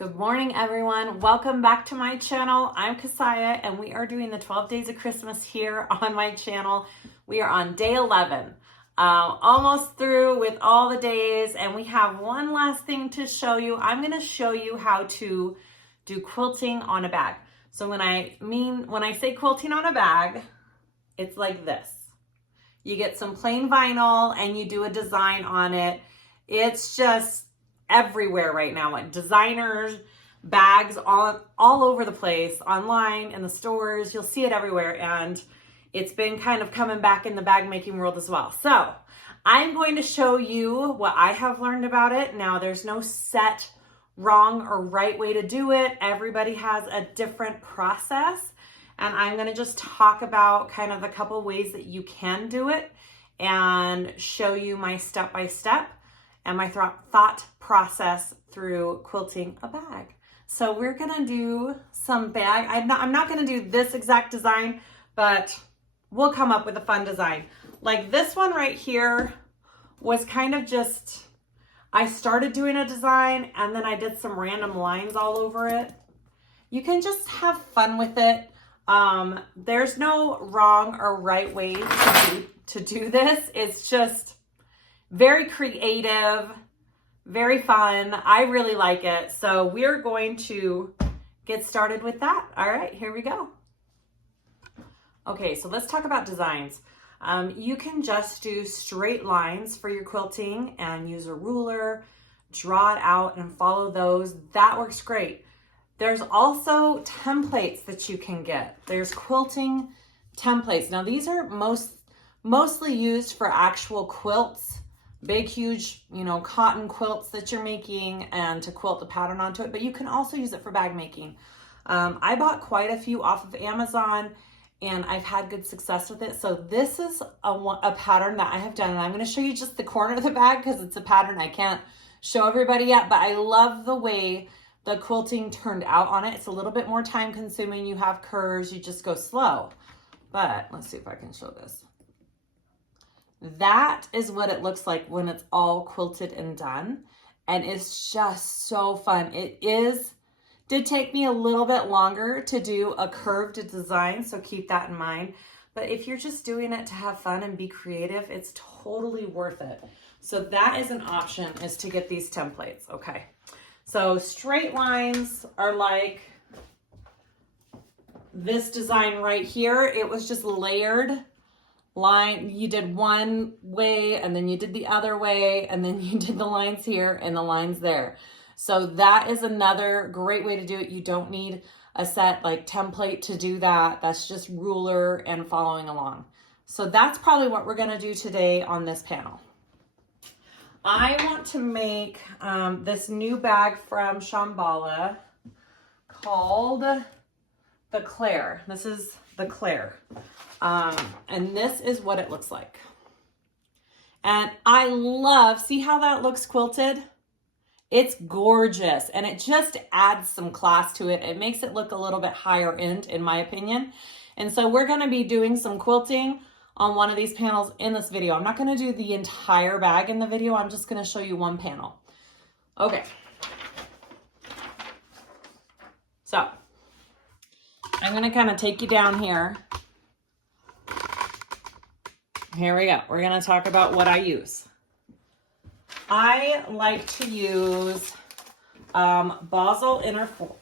Good morning, everyone. Welcome back to my channel. I'm Kassiah, and we are doing the 12 days of Christmas here on my channel. We are on day 11, almost through with all the days, and we have one last thing to show you. I'm going to show you how to do quilting on a bag. So when I say quilting on a bag, it's like this. You get some plain vinyl and you do a design on it. It's just everywhere right now, like designers, bags, all over the place, online, in the stores. You'll see it everywhere, and it's been kind of coming back in the bag making world as well. So I'm going to show you what I have learned about it. Now, there's no set wrong or right way to do it. Everybody has a different process, and I'm going to just talk about kind of a couple ways that you can do it and show you my step-by-step and my thought process through quilting a bag. So we're gonna do some bag. I'm not gonna do this exact design, but we'll come up with a fun design. Like this one right here was kind of just, I started doing a design and then I did some random lines all over it. You can just have fun with it. There's no wrong or right way to do this. It's just very creative, very fun. I really like it. So we're going to get started with that. All right, here we go. Okay, so let's talk about designs. You can just do straight lines for your quilting and use a ruler, draw it out and follow those. That works great. There's also templates that you can get. There's quilting templates. Now these are mostly used for actual quilts. Big, huge, cotton quilts that you're making and to quilt the pattern onto it, but you can also use it for bag making. I bought quite a few off of Amazon and I've had good success with it. So this is a pattern that I have done, and I'm going to show you just the corner of the bag because it's a pattern I can't show everybody yet, but I love the way the quilting turned out on it. It's a little bit more time consuming. You have curves, you just go slow, but let's see if I can show this. That is what it looks like when it's all quilted and done. And it's just so fun. Did take me a little bit longer to do a curved design, so keep that in mind. But if you're just doing it to have fun and be creative, it's totally worth it. So that is an option, is to get these templates. Okay, so straight lines are like this design right here. It was just layered line. You did one way and then you did the other way and then you did the lines here and the lines there. So that is another great way to do it. You don't need a set like template to do that. That's just ruler and following along. So that's probably what we're going to do today on this panel. I want to make this new bag from Shambhala called the Claire. This is the Claire. And this is what it looks like. And I love, see how that looks quilted? It's gorgeous, and it just adds some class to it. It makes it look a little bit higher end, in my opinion. And so we're gonna be doing some quilting on one of these panels in this video. I'm not gonna do the entire bag in the video. I'm just gonna show you one panel. Okay. So I'm gonna kind of take you down here. Here we go. We're going to talk about what I use. I like to use Basel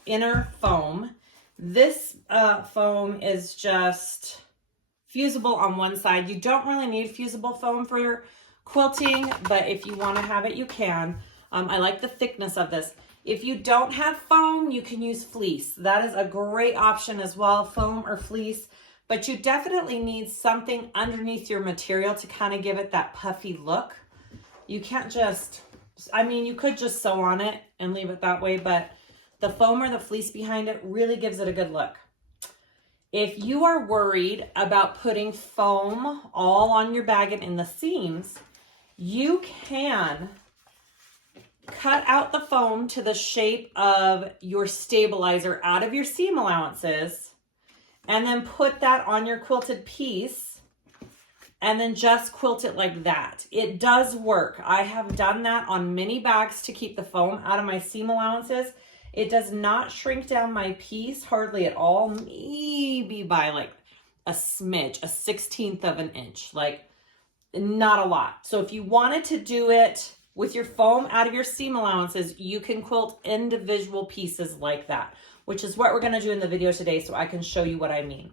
inner foam. This foam is just fusible on one side. You don't really need fusible foam for your quilting, but if you want to have it, you can. I like the thickness of this. If you don't have foam, you can use fleece. That is a great option as well, foam or fleece. But you definitely need something underneath your material to kind of give it that puffy look. You can't just, you could just sew on it and leave it that way, but the foam or the fleece behind it really gives it a good look. If you are worried about putting foam all on your bag and in the seams, you can cut out the foam to the shape of your stabilizer out of your seam allowances, and then put that on your quilted piece and then just quilt it like that. It does work. I have done that on many bags to keep the foam out of my seam allowances. It does not shrink down my piece hardly at all, maybe by like a smidge, a 1/16 of an inch, like not a lot. So if you wanted to do it with your foam out of your seam allowances, you can quilt individual pieces like that, which is what we're gonna do in the video today so I can show you what I mean.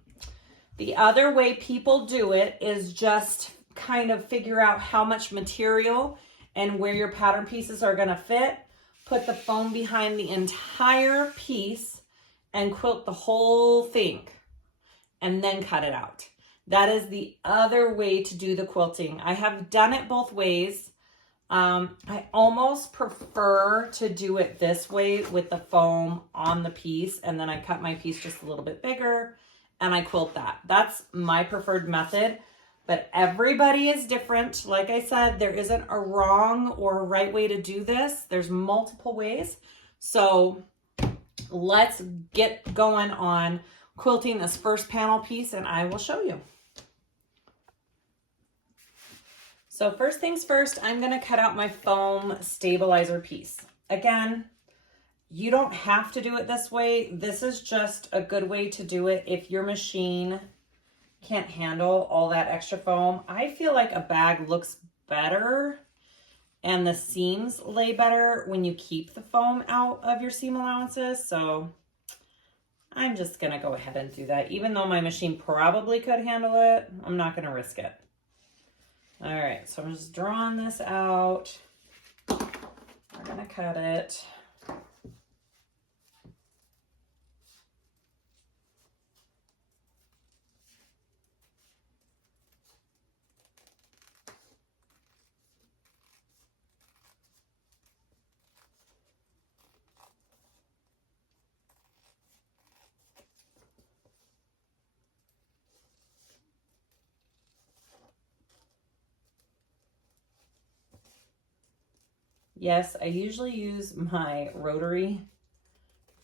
The other way people do it is just kind of figure out how much material and where your pattern pieces are gonna fit, put the foam behind the entire piece and quilt the whole thing and then cut it out. That is the other way to do the quilting. I have done it both ways. I almost prefer to do it this way with the foam on the piece, and then I cut my piece just a little bit bigger and I quilt that. That's my preferred method, but everybody is different. Like I said, there isn't a wrong or a right way to do this. There's multiple ways. So let's get going on quilting this first panel piece and I will show you. So first things first, I'm gonna cut out my foam stabilizer piece. Again, you don't have to do it this way. This is just a good way to do it if your machine can't handle all that extra foam. I feel like a bag looks better and the seams lay better when you keep the foam out of your seam allowances. So I'm just gonna go ahead and do that. Even though my machine probably could handle it, I'm not gonna risk it. All right, so I'm just drawing this out. We're gonna cut it. Yes, I usually use my rotary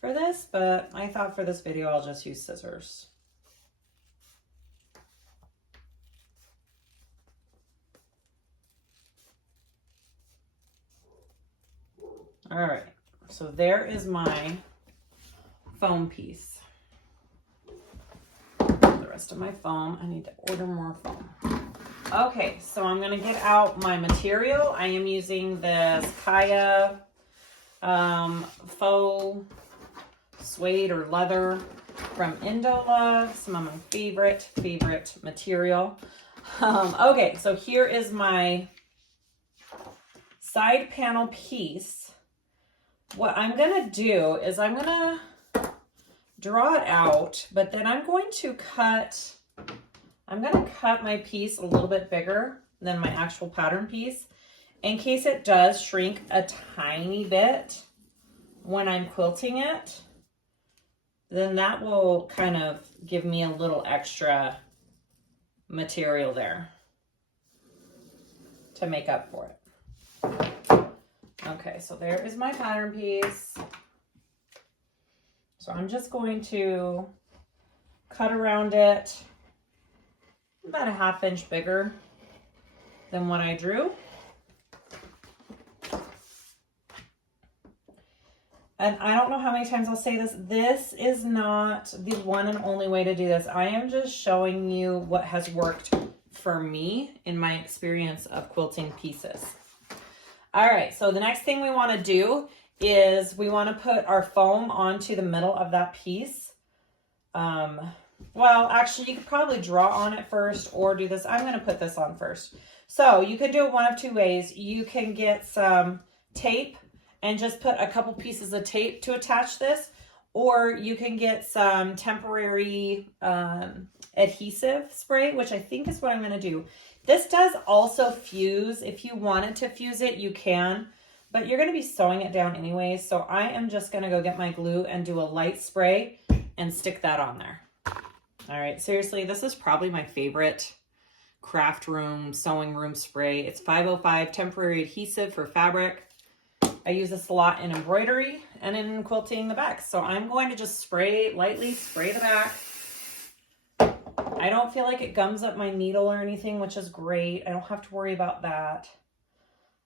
for this, but I thought for this video I'll just use scissors. All right, so there is my foam piece. The rest of my foam, I need to order more foam. Okay, so I'm gonna get out my material. I am using this Kassiah faux suede or leather from Indolove, some of my favorite material. Okay, so here is my side panel piece. What I'm gonna do is I'm gonna draw it out, but then I'm going to cut my piece a little bit bigger than my actual pattern piece in case it does shrink a tiny bit when I'm quilting it. Then that will kind of give me a little extra material there to make up for it. Okay, so there is my pattern piece. So I'm just going to cut around it about a 1/2 inch bigger than what I drew. And I don't know how many times I'll say this. This is not the one and only way to do this. I am just showing you what has worked for me in my experience of quilting pieces. All right, so the next thing we want to do is we want to put our foam onto the middle of that piece. Well, actually, you could probably draw on it first or do this. I'm going to put this on first. So you can do it one of two ways. You can get some tape and just put a couple pieces of tape to attach this, or you can get some temporary adhesive spray, which I think is what I'm going to do. This does also fuse. If you wanted to fuse it, you can, but you're going to be sewing it down anyway. So I am just going to go get my glue and do a light spray and stick that on there. All right, seriously, this is probably my favorite craft room, sewing room spray. It's 505 temporary adhesive for fabric. I use this a lot in embroidery and in quilting the back. So I'm going to just lightly spray the back. I don't feel like it gums up my needle or anything, which is great. I don't have to worry about that.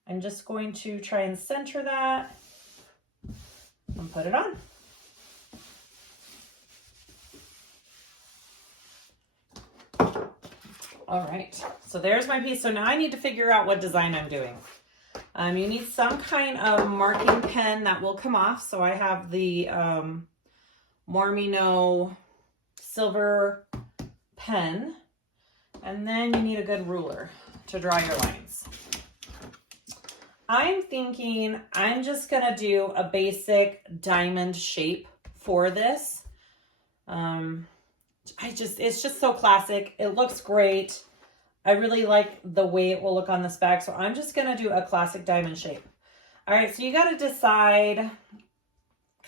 I'm just going to try and center that. and put it on. All right, so there's my piece. So now I need to figure out what design I'm doing. You need some kind of marking pen that will come off. So I have the Mormino silver pen, and then you need a good ruler to draw your lines. I'm thinking I'm just gonna do a basic diamond shape for this. It's just so classic. It looks great. I really like the way it will look on this bag. So I'm just going to do a classic diamond shape. All right. So you got to decide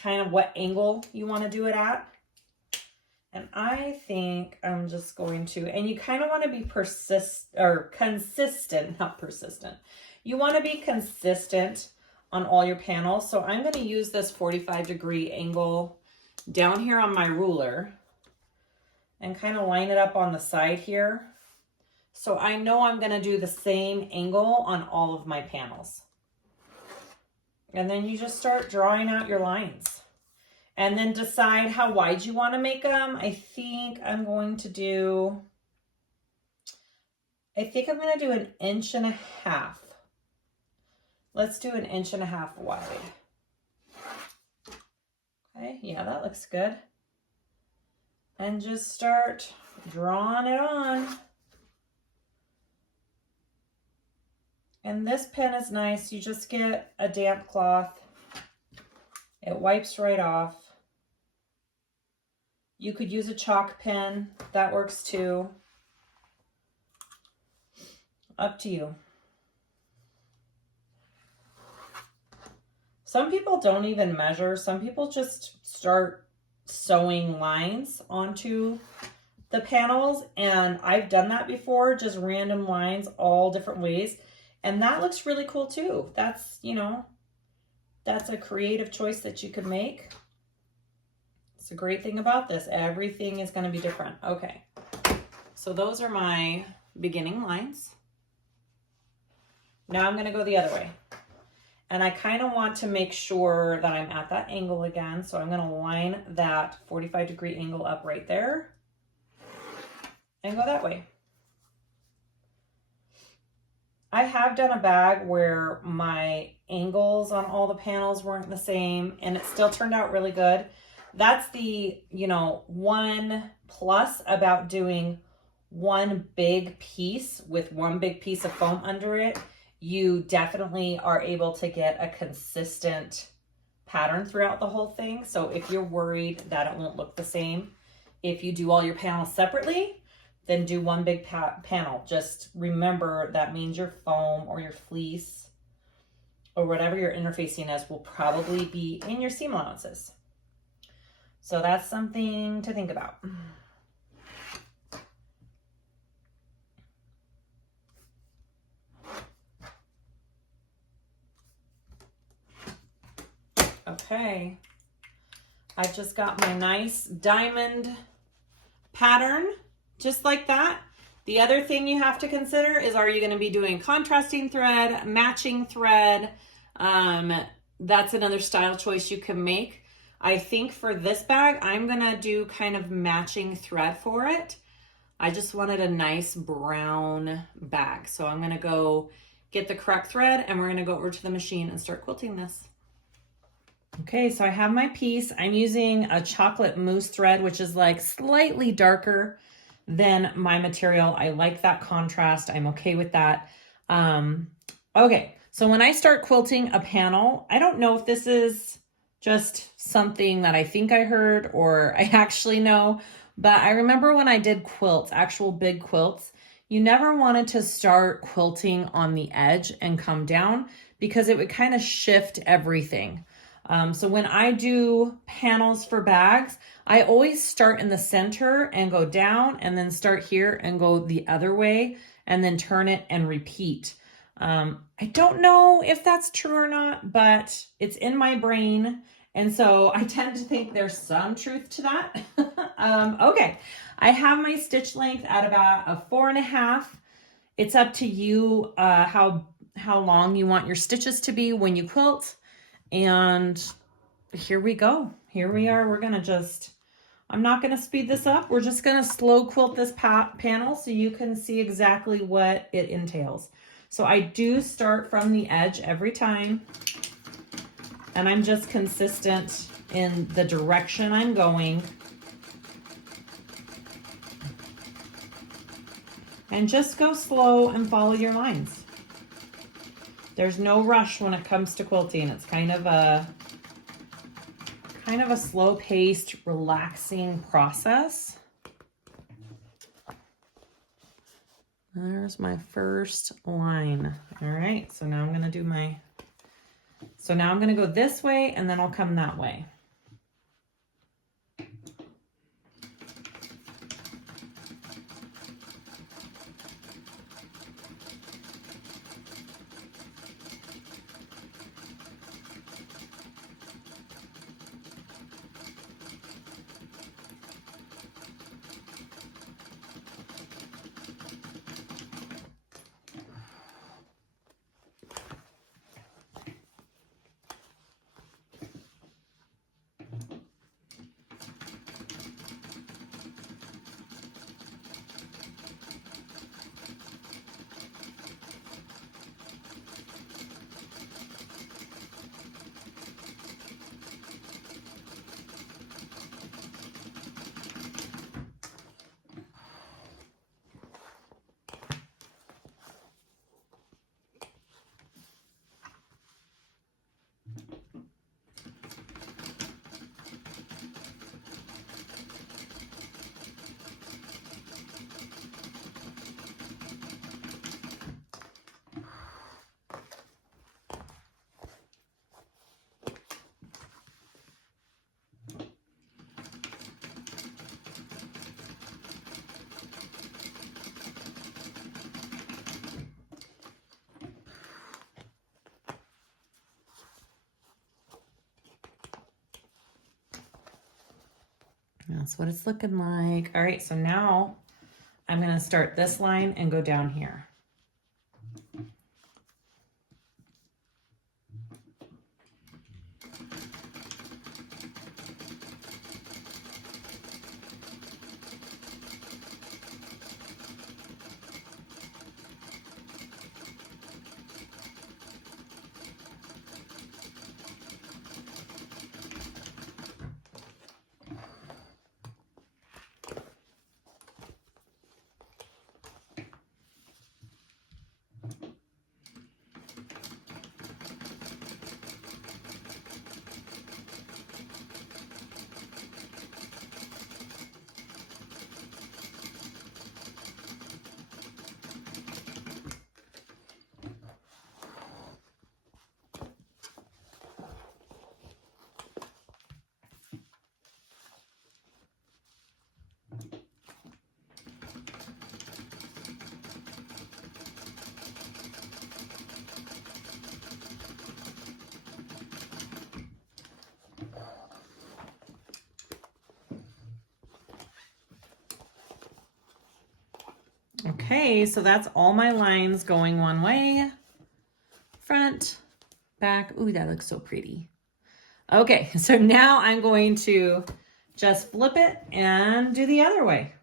kind of what angle you want to do it at. And I think I'm just going to, and you kind of want to be consistent, not persistent. You want to be consistent on all your panels. So I'm going to use this 45-degree angle down here on my ruler and kind of line it up on the side here. So I know I'm going to do the same angle on all of my panels. And then you just start drawing out your lines. And then decide how wide you want to make them. I think I'm going to do 1.5 inches. Let's do 1.5 inches wide. Okay, yeah, that looks good. And just start drawing it on. And this pen is nice. You just get a damp cloth. It wipes right off. You could use a chalk pen. That works too. Up to you. Some people don't even measure. Some people just start sewing lines onto the panels, and I've done that before, just random lines all different ways, and that looks really cool too. That's, you know, that's a creative choice that you could make. It's a great thing about this. Everything is going to be different. Okay, so those are my beginning lines. Now I'm going to go the other way. And I kind of want to make sure that I'm at that angle again. So I'm going to line that 45-degree angle up right there and go that way. I have done a bag where my angles on all the panels weren't the same and it still turned out really good. That's the, you know, one plus about doing one big piece with one big piece of foam under it. You definitely are able to get a consistent pattern throughout the whole thing. So if you're worried that it won't look the same, if you do all your panels separately, then do one big panel. Just remember that means your foam or your fleece or whatever you're interfacing as will probably be in your seam allowances. So that's something to think about. Okay, I've just got my nice diamond pattern, just like that. The other thing you have to consider is, are you going to be doing contrasting thread, matching thread? That's another style choice you can make. I think for this bag, I'm going to do kind of matching thread for it. I just wanted a nice brown bag. So I'm going to go get the correct thread and we're going to go over to the machine and start quilting this. Okay, so I have my piece. I'm using a chocolate mousse thread, which is like slightly darker than my material. I like that contrast. I'm okay with that. Okay, so when I start quilting a panel, I don't know if this is just something that I think I heard or I actually know, but I remember when I did quilts, actual big quilts, you never wanted to start quilting on the edge and come down because it would kind of shift everything. So when I do panels for bags, I always start in the center and go down and then start here and go the other way and then turn it and repeat. I don't know if that's true or not, but it's in my brain. And so I tend to think there's some truth to that. Okay, I have my stitch length at about a 4.5. It's up to you how long you want your stitches to be when you quilt. And here we go. Here we are. We're gonna just, I'm not gonna speed this up. We're just gonna slow quilt this panel so you can see exactly what it entails. So I do start from the edge every time, and I'm just consistent in the direction I'm going. And just go slow and follow your lines. There's no rush when it comes to quilting. It's kind of a slow-paced, relaxing process. There's my first line. All right, so now I'm gonna do now I'm gonna go this way and then I'll come that way. That's what it's looking like. All right, so now I'm gonna start this line and go down here. Okay, so that's all my lines going one way. Front, back. Ooh, that looks so pretty. Okay, so now I'm going to just flip it and do the other way.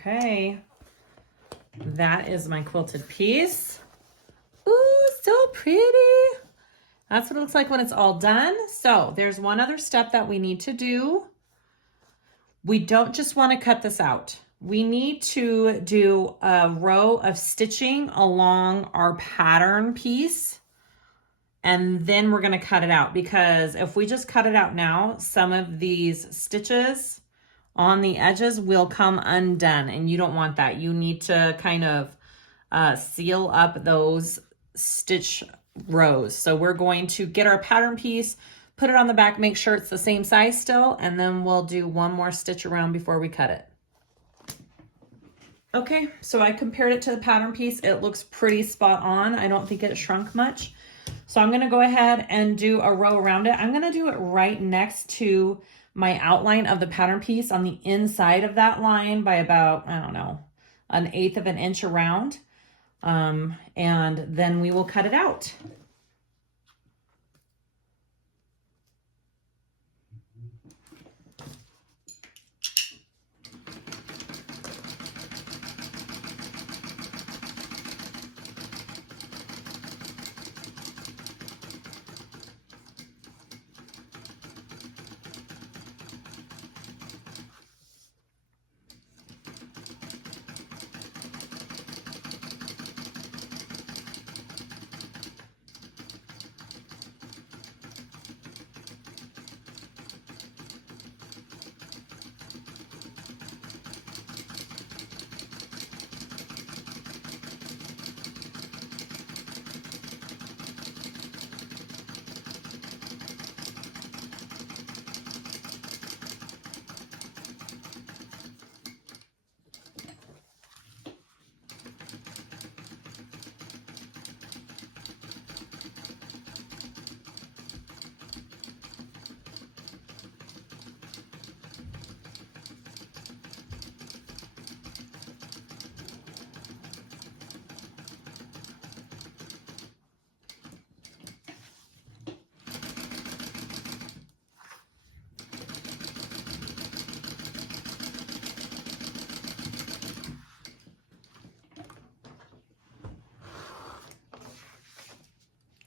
Okay, that is my quilted piece. Ooh, so pretty. That's what it looks like when it's all done. So there's one other step that we need to do. We don't just want to cut this out. We need to do a row of stitching along our pattern piece, and then we're going to cut it out, because if we just cut it out now, some of these stitches on the edges will come undone, and you don't want that. You need to kind of seal up those stitch rows. So we're going to get our pattern piece, put it on the back, make sure it's the same size still, and then we'll do one more stitch around before we cut it. Okay, so I compared it to the pattern piece. It looks pretty spot on. I don't think it shrunk much. So I'm gonna go ahead and do a row around it. I'm gonna do it right next to my outline of the pattern piece on the inside of that line by about, I don't know, 1/8 of an inch around. And then we will cut it out.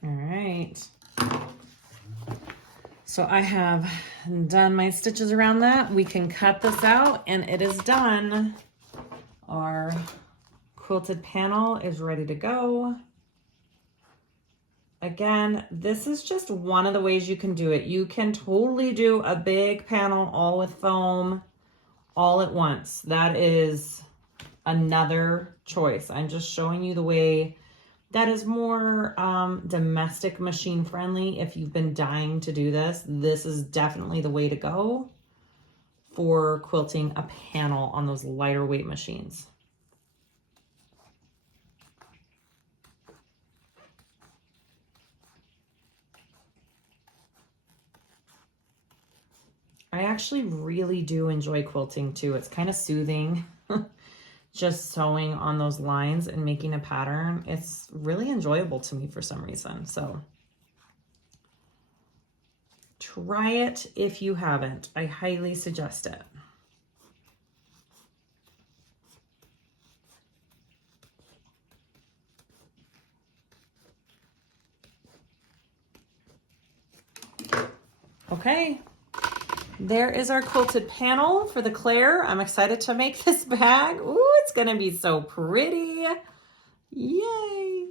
All right, so I have done my stitches around that. We can cut this out and it is done. Our quilted panel is ready to go. Again, this is just one of the ways you can do it. You can totally do a big panel all with foam all at once. That is another choice. I'm just showing you the way that is more domestic machine friendly. If you've been dying to do this, this is definitely the way to go for quilting a panel on those lighter weight machines. I actually really do enjoy quilting too. It's kind of soothing. Just sewing on those lines and making a pattern. It's really enjoyable to me for some reason. So try it if you haven't. I highly suggest it. Okay. There is our quilted panel for the Claire. I'm excited to make this bag. Ooh, it's gonna be so pretty. Yay.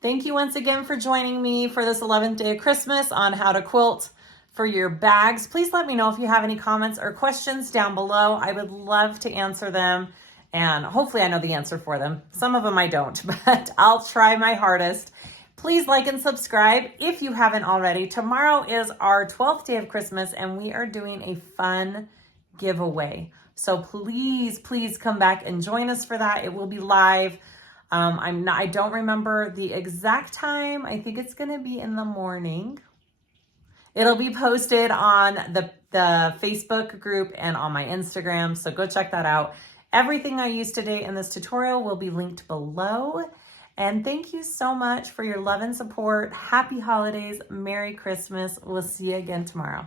Thank you once again for joining me for this 11th day of Christmas on how to quilt for your bags. Please let me know if you have any comments or questions down below. I would love to answer them, and hopefully I know the answer for them. Some of them I don't, but I'll try my hardest. Please like and subscribe if you haven't already. Tomorrow is our 12th day of Christmas and we are doing a fun giveaway. So please, please come back and join us for that. It will be live. I don't remember the exact time. I think it's gonna be in the morning. It'll be posted on the Facebook group and on my Instagram. So go check that out. Everything I used today in this tutorial will be linked below. And thank you so much for your love and support. Happy holidays. Merry Christmas. We'll see you again tomorrow.